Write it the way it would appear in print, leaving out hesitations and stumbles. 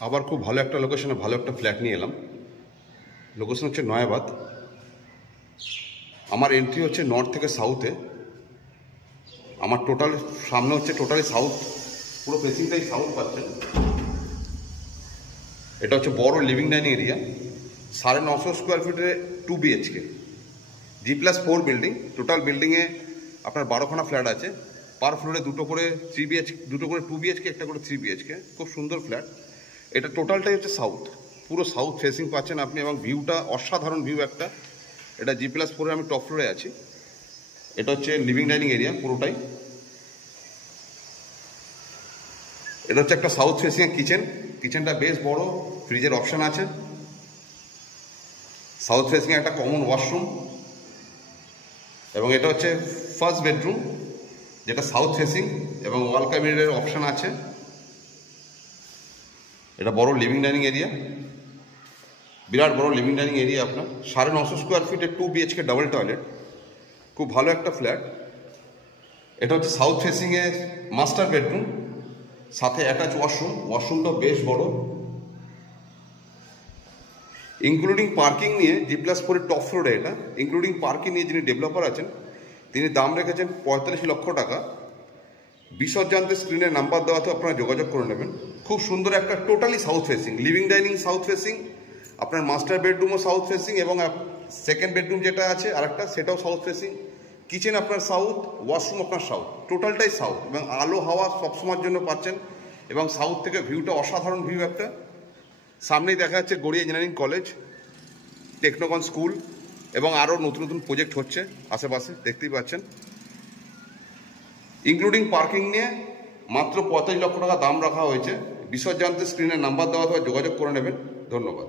আবার খুব ভালো একটা লোকেশনে ভালো একটা ফ্ল্যাট নিয়ে এলাম। লোকেশন হচ্ছে নয়াবাদ। আমার এন্ট্রি হচ্ছে নর্থ থেকে সাউথে। আমার টোটাল সামনে হচ্ছে টোটালি সাউথ, পুরো ফেসিংটাই সাউথ পাচ্ছেন। এটা হচ্ছে বড় লিভিং ডাইনিং এরিয়া, 950 স্কোয়ার ফিটে 2 BHK, G+4 বিল্ডিং। টোটাল বিল্ডিংয়ে আপনার 12খানা ফ্ল্যাট আছে। পার ফ্লোরে দুটো করে 3 BHK, দুটো করে 2 BHK, একটা করে 3 BHK। খুব সুন্দর ফ্ল্যাট। এটা টোটালটাই হচ্ছে সাউথ, পুরো সাউথ ফেসিং পাচ্ছেন আপনি, এবং ভিউটা অসাধারণ ভিউ একটা। এটা G+4 আমি টপ ফ্লোরে আছি। এটা হচ্ছে লিভিং ডাইনিং এরিয়া পুরোটাই। এটা হচ্ছে একটা সাউথ ফেসিং কিচেন। কিচেনটা বেশ বড়, ফ্রিজের অপশান আছে। সাউথ ফেসিং একটা কমন ওয়াশরুম, এবং এটা হচ্ছে ফার্স্ট বেডরুম যেটা সাউথ ফেসিং, এবং ওয়াল ক্যাবিনেটের অপশান আছে। এটা বড় লিভিং ডাইনিং এরিয়া, বিরাট বড় লিভিং ডাইনিং এরিয়া আপনার। 950 স্কোয়ার ফিটে 2 BHK ডাবল টয়লেট, খুব ভালো একটা ফ্ল্যাট। এটা হচ্ছে সাউথ ফেসিংয়ে মাস্টার বেডরুম, সাথে অ্যাটাচ ওয়াশরুম। ওয়াশরুমটাও বেশ বড়, ইনক্লুডিং পার্কিং নিয়ে। G+4 টপ ফ্লোরে এটা, ইনক্লুডিং পার্কিং নিয়ে যিনি ডেভেলপার আছেন তিনি দাম রেখেছেন 45 লক্ষ টাকা। বিশদ জানতে স্ক্রিনে নাম্বার দেওয়া তো আপনারা যোগাযোগ করে নেবেন। খুব সুন্দর একটা totally south facing, living dining south facing, আপনার মাস্টার বেডরুমও সাউথ ফেসিং, এবং সেকেন্ড বেডরুম যেটা আছে আরেকটা সেটাও সাউথ ফেসিং। কিচেন আপনার সাউথ, ওয়াশরুম আপনার সাউথ, টোটালটাই সাউথ, এবং আলো হাওয়া সবসময়ের জন্য পাচ্ছেন। এবং সাউথ থেকে ভিউটা অসাধারণ ভিউ একটা। সামনেই দেখা যাচ্ছে গড়িয়া ইঞ্জিনিয়ারিং কলেজ, টেকনোকন স্কুল, এবং আরও নতুন নতুন প্রজেক্ট হচ্ছে আশেপাশে, দেখতেই পাচ্ছেন। ইনক্লুডিং পার্কিং নিয়ে মাত্র 45 লক্ষ টাকা দাম রাখা হয়েছে। বিশদ জানতে স্ক্রিনে নাম্বার দেওয়া যোগাযোগ করে নেবেন। ধন্যবাদ।